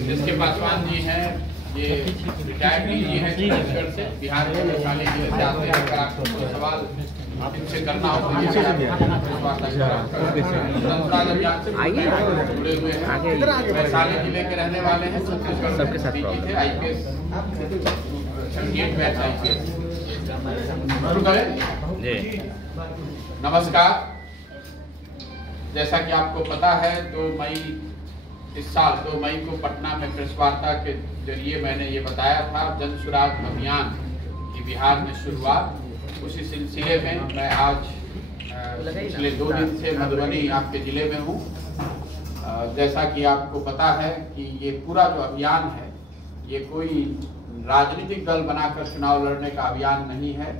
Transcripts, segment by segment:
जिसके पासवान जी हैं, ये रिटायर्ड जी हैं छत्तीसगढ़ से, बिहार के वैशाली जिले से आते हैं। अगर आपको कोई सवाल इनसे करना हो तो जुड़े हुए हैं, वैशाली जिले के रहने वाले हैं, छत्तीसगढ़ सबके साथ थे IPS बैच IPS। शुरू करें। नमस्कार। जैसा कि आपको पता है 2 मई इस साल 2 मई को पटना में प्रेस वार्ता के जरिए मैंने ये बताया था जन सुराग अभियान की बिहार में शुरुआत। उसी सिलसिले में मैं आज पिछले 2 दिन से मधुबनी आपके जिले में हूँ। जैसा कि आपको पता है कि ये पूरा जो अभियान है ये कोई राजनीतिक दल बनाकर चुनाव लड़ने का अभियान नहीं है।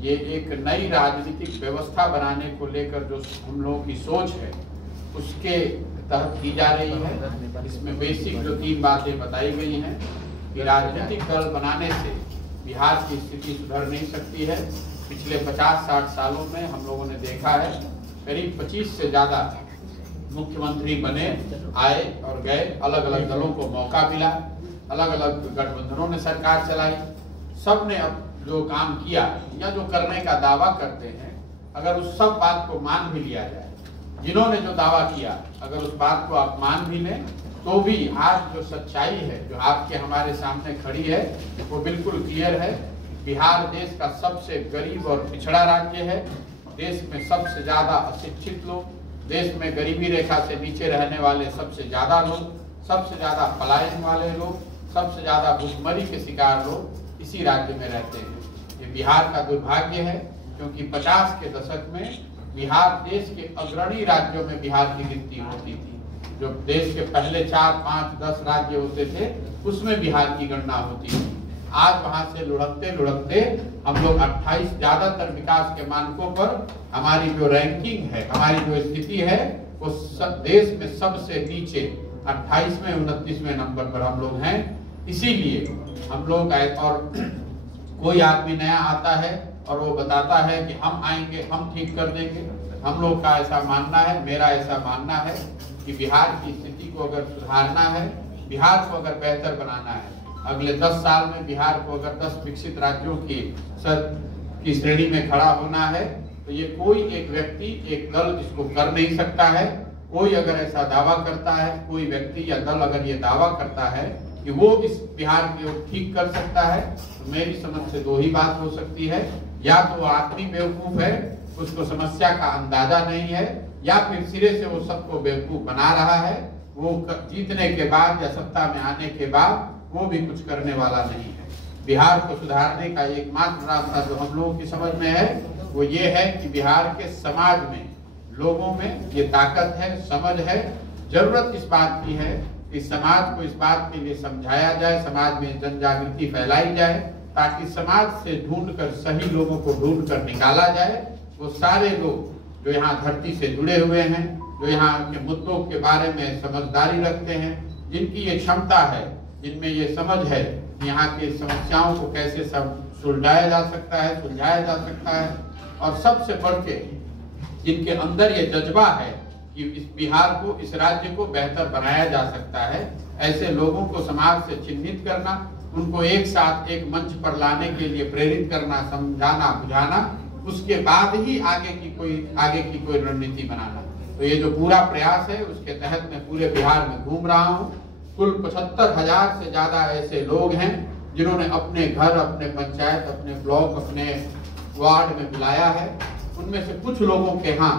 ये एक नई राजनीतिक व्यवस्था बनाने को लेकर जो हम लोगों की सोच है उसके तहत की जा रही है। इसमें बेसिक जो 3 बातें बताई गई हैं कि राजनीतिक दल बनाने से बिहार की स्थिति सुधर नहीं सकती है। पिछले 50-60 सालों में हम लोगों ने देखा है करीब 25 से ज़्यादा मुख्यमंत्री बने, आए और गए, अलग अलग दलों को मौका मिला, अलग अलग गठबंधनों ने सरकार चलाई। सब ने अब जो काम किया या जो करने का दावा करते हैं, अगर उस सब बात को मान भी लिया जाए, जिन्होंने जो दावा किया अगर उस बात को आप मान भी लें, तो भी आज जो सच्चाई है जो आपके हमारे सामने खड़ी है वो बिल्कुल क्लियर है। बिहार देश का सबसे गरीब और पिछड़ा राज्य है। देश में सबसे ज़्यादा अशिक्षित लोग, देश में गरीबी रेखा से नीचे रहने वाले सबसे ज़्यादा लोग, सबसे ज़्यादा पलायन वाले लोग, सबसे ज़्यादा भूखमरी के शिकार लोग इसी राज्य में रहते हैं। ये बिहार का दुर्भाग्य है क्योंकि 50 के दशक में बिहार देश के अग्रणी राज्यों में बिहार की गिनती होती थी। जो देश के पहले 4, 5, 10 राज्य होते थे उसमें बिहार की गणना होती थी। आज वहां से लुढ़कते लुढ़कते हम लोग 28 ज्यादातर विकास के मानकों पर हमारी जो रैंकिंग है, हमारी जो स्थिति है वो देश में सबसे नीचे 28वें 29वें नंबर पर हम लोग हैं। इसीलिए हम लोग और कोई आदमी नया आता है और वो बताता है कि हम आएंगे, हम ठीक कर देंगे। हम लोग का ऐसा मानना है, मेरा ऐसा मानना है कि बिहार की स्थिति को अगर सुधारना है, बिहार को अगर बेहतर बनाना है, अगले 10 साल में बिहार को अगर 10 विकसित राज्यों की श्रेणी में खड़ा होना है तो ये कोई एक व्यक्ति, एक दल इसको कर नहीं सकता है। कोई अगर ऐसा दावा करता है, कोई व्यक्ति या दल अगर ये दावा करता है कि वो इस बिहार को ठीक कर सकता है, तो मेरी समझ से 2 ही बात हो सकती है। या तो वो आदमी बेवकूफ है, उसको समस्या का अंदाजा नहीं है, या फिर सिरे से वो सबको बेवकूफ बना रहा है। वो जीतने के बाद या सत्ता में आने के बाद वो भी कुछ करने वाला नहीं है। बिहार को सुधारने का एकमात्र रास्ता जो हम लोगों की समझ में है वो ये है कि बिहार के समाज में, लोगों में ये ताकत है, समझ है। जरूरत इस बात की है कि समाज को इस बात के लिए समझाया जाए, समाज में जन जागृति फैलाई जाए, ताकि समाज से ढूंढकर सही लोगों को ढूंढकर निकाला जाए। वो सारे लोग जो यहाँ धरती से जुड़े हुए हैं, जो यहाँ के मुद्दों के बारे में समझदारी रखते हैं, जिनकी ये क्षमता है, जिनमें ये समझ है कि यहाँ की समस्याओं को कैसे सब सुलझाया जा सकता है, सुलझाया जा सकता है, और सबसे बढ़ के जिनके अंदर ये जज्बा है कि इस बिहार को, इस राज्य को बेहतर बनाया जा सकता है, ऐसे लोगों को समाज से चिन्हित करना, उनको एक साथ एक मंच पर लाने के लिए प्रेरित करना, समझाना, बुझाना, उसके बाद ही आगे की कोई रणनीति बनाना। तो ये जो पूरा प्रयास है उसके तहत मैं पूरे बिहार में घूम रहा हूँ। कुल 75,000 से ज्यादा ऐसे लोग हैं जिन्होंने अपने घर, अपने पंचायत, अपने ब्लॉक, अपने वार्ड में बुलाया है। उनमें से कुछ लोगों के यहाँ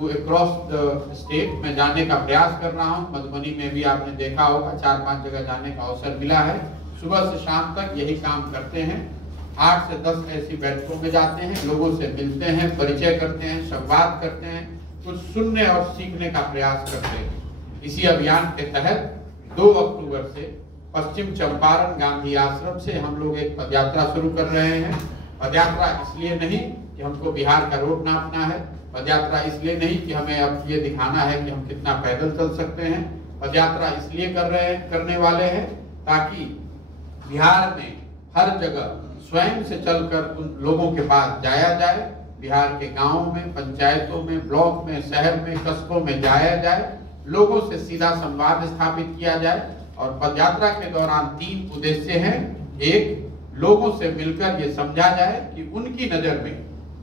अक्रॉस द स्टेट में जाने का प्रयास कर रहा हूँ। मधुबनी में भी आपने देखा होगा 4-5 जगह जाने का अवसर मिला है। सुबह से शाम तक यही काम करते हैं। 8 से 10 ऐसी बैठकों में जाते हैं, लोगों से मिलते हैं, परिचय करते हैं, संवाद करते हैं, कुछ सुनने और सीखने का प्रयास करते हैं। इसी अभियान के तहत 2 अक्टूबर से पश्चिम चंपारण गांधी आश्रम से हम लोग एक पदयात्रा शुरू कर रहे हैं। पदयात्रा इसलिए नहीं कि हमको बिहार का रोड नापना है, पदयात्रा इसलिए नहीं कि हमें अब ये दिखाना है कि हम कितना पैदल चल सकते हैं। पदयात्रा इसलिए करने वाले हैं ताकि बिहार में हर जगह स्वयं से चलकर उन लोगों के पास जाया जाए, बिहार के गांवों में, पंचायतों में, ब्लॉक में, शहर में, कस्बों में जाया जाए, लोगों से सीधा संवाद स्थापित किया जाए। और पदयात्रा के दौरान 3 उद्देश्य हैं। एक, लोगों से मिलकर ये समझा जाए कि उनकी नजर में,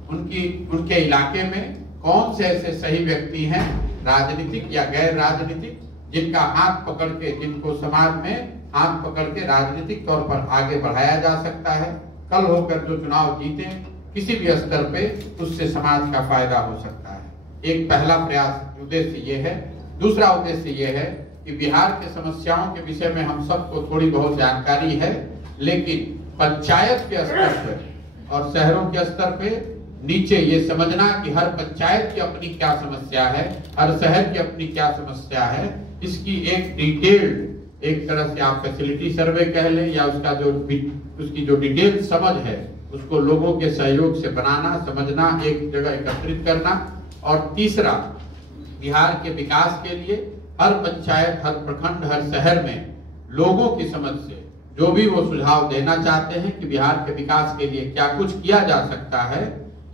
उनके इलाके में कौन से ऐसे सही व्यक्ति हैं, राजनीतिक या गैर राजनीतिक, जिनका हाथ पकड़ के, जिनको समाज में हाथ पकड़ के राजनीतिक तौर पर आगे बढ़ाया जा सकता है। कल होकर जो चुनाव जीते किसी भी स्तर पे, उससे समाज का फायदा हो सकता है। एक पहला प्रयास उद्देश्य ये है। दूसरा उद्देश्य ये है कि बिहार के समस्याओं के विषय में हम सबको थोड़ी बहुत जानकारी है, लेकिन पंचायत के स्तर पर और शहरों के स्तर पे नीचे ये समझना कि हर पंचायत की अपनी क्या समस्या है, हर शहर की अपनी क्या समस्या है, इसकी एक डिटेल्ड, एक तरह से आप फैसिलिटी सर्वे कह लें, या उसकी जो डिटेल समझ है उसको लोगों के सहयोग से बनाना, समझना, एक जगह एकत्रित करना। और तीसरा, बिहार के विकास के लिए हर पंचायत, हर प्रखंड, हर शहर में लोगों की समझ से जो भी वो सुझाव देना चाहते हैं कि बिहार के विकास के लिए क्या कुछ किया जा सकता है,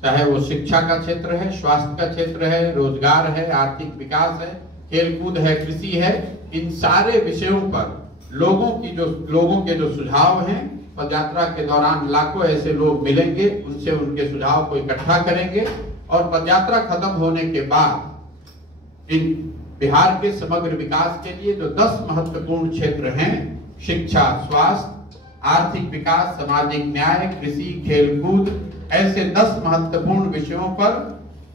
चाहे वो शिक्षा का क्षेत्र है, स्वास्थ्य का क्षेत्र है, रोजगार है, आर्थिक विकास है, खेलकूद है, कृषि है, इन सारे विषयों पर लोगों के जो सुझाव हैं, पदयात्रा के दौरान लाखों ऐसे लोग मिलेंगे, उनसे उनके सुझाव को इकट्ठा करेंगे। और पदयात्रा खत्म होने के बाद इन बिहार के समग्र विकास के लिए जो 10 महत्वपूर्ण क्षेत्र हैं, शिक्षा, स्वास्थ्य, आर्थिक विकास, सामाजिक न्याय, कृषि, खेलकूद, ऐसे 10 महत्वपूर्ण विषयों पर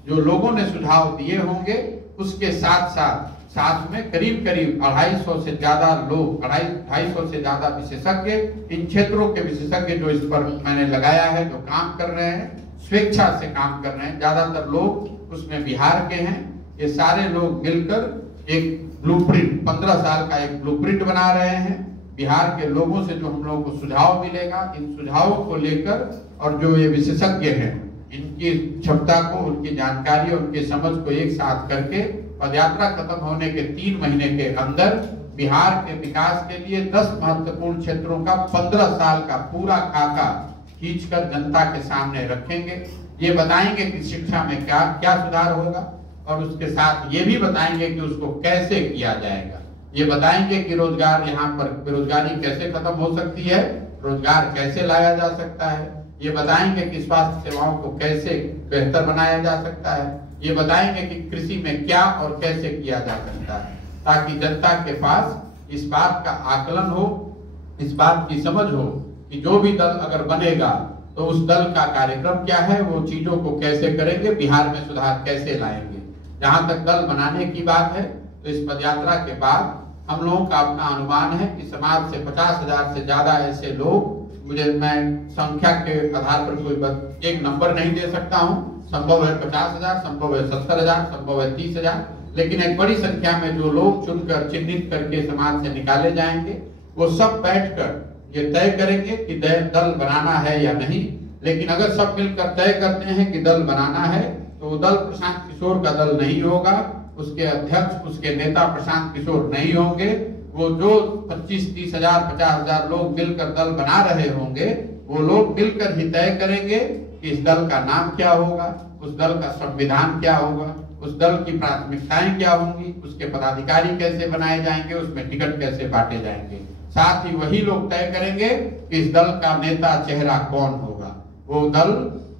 जो लोगों ने सुझाव दिए होंगे, उसके साथ में करीब 250 से ज्यादा लोग, 250 से ज्यादा विशेषज्ञ, इन क्षेत्रों के विशेषज्ञ जो इस पर मैंने लगाया है, जो काम कर रहे हैं, स्वेच्छा से काम कर रहे हैं, ज्यादातर लोग उसमें बिहार के हैं। ये सारे लोग मिलकर एक ब्लूप्रिंट, 15 साल का एक ब्लूप्रिंट बना रहे हैं। बिहार के लोगों से जो हम लोगों को सुझाव मिलेगा, इन सुझावों को लेकर और जो ये विशेषज्ञ हैं, इनकी क्षमता को, उनकी जानकारी, उनकी समझ को एक साथ करके पदयात्रा खत्म होने के 3 महीने के अंदर बिहार के विकास के लिए 10 महत्वपूर्ण क्षेत्रों का 15 साल का पूरा खाका खींचकर जनता के सामने रखेंगे। ये बताएंगे कि शिक्षा में क्या क्या सुधार होगा, और उसके साथ ये भी बताएंगे कि उसको कैसे किया जाएगा। ये बताएंगे कि रोजगार, यहाँ पर बेरोजगारी कैसे खत्म हो सकती है, रोजगार कैसे लाया जा सकता है। ये बताएंगे कि स्वास्थ्य सेवाओं को कैसे बेहतर बनाया जा सकता है। ये बताएंगे कि कृषि में क्या और कैसे किया जा सकता है, ताकि जनता के पास इस बात का आकलन हो, इस बात की समझ हो कि जो भी दल अगर बनेगा तो उस दल का कार्यक्रम क्या है, वो चीजों को कैसे करेंगे, बिहार में सुधार कैसे लाएंगे। जहां तक दल बनाने की बात है, तो इस पदयात्रा के बाद हम लोगों का अपना अनुमान है कि समाज से 50,000 से ज्यादा ऐसे लोग, मैं संख्या के आधार पर कोई एक नंबर नहीं दे सकता हूं, संभव है 50,000, संभव है 70,000, संभव है 30,000, लेकिन एक बड़ी संख्या में जो लोग चुनकर, चिन्हित करके समाज से निकाले जाएंगे, वो सब बैठकर ये तय करेंगे कि दल बनाना है या नहीं। लेकिन अगर सब मिलकर तय करते हैं कि दल बनाना है, तो वो दल प्रशांत किशोर का दल नहीं होगा, उसके अध्यक्ष, उसके नेता प्रशांत किशोर नहीं होंगे। वो जो 25-30,000, 50,000 लोग मिलकर दल बना रहे होंगे, वो लोग मिलकर ही तय करेंगे कि इस दल का नाम क्या होगा, उस दल का संविधान क्या होगा, उस दल की प्राथमिकताएं क्या होंगी, उसके पदाधिकारी कैसे बनाए जाएंगे, उसमें टिकट कैसे बांटे जाएंगे। साथ ही वही लोग तय करेंगे कि इस दल का नेता चेहरा कौन होगा।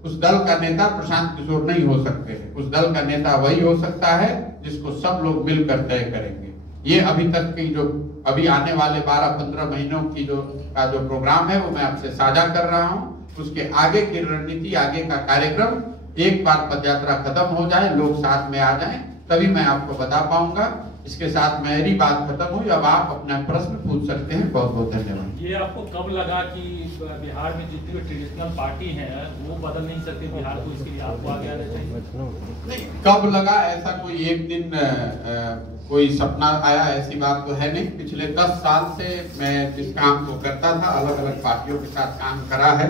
उस दल का नेता प्रशांत किशोर नहीं हो सकते हैं, उस दल का नेता वही हो सकता है जिसको सब लोग मिलकर तय करेंगे। ये अभी तक की जो अभी आने वाले 12-15 महीनों की जो प्रोग्राम है, वो मैं आपसे साझा कर रहा हूँ। उसके आगे की रणनीति, आगे का कार्यक्रम, एक बार पदयात्रा खत्म हो जाए, लोग साथ में आ जाएं, तभी मैं आपको बता पाऊंगा। इसके साथ मेरी बात खत्म हुई। अब आप अपना प्रश्न पूछ सकते हैं। बहुत बहुत धन्यवाद। ये आपको कब लगा कि बिहार में जितनी भी ट्रेडिशनल पार्टी है वो बदल नहीं सकती बिहार को, इसके लिए आपको आगे आना चाहिए? नहीं, कब लगा ऐसा कोई एक दिन कोई सपना आया, ऐसी बात तो है नहीं। पिछले 10 साल से मैं जिस काम को करता था, अलग अलग पार्टियों के साथ काम करा है।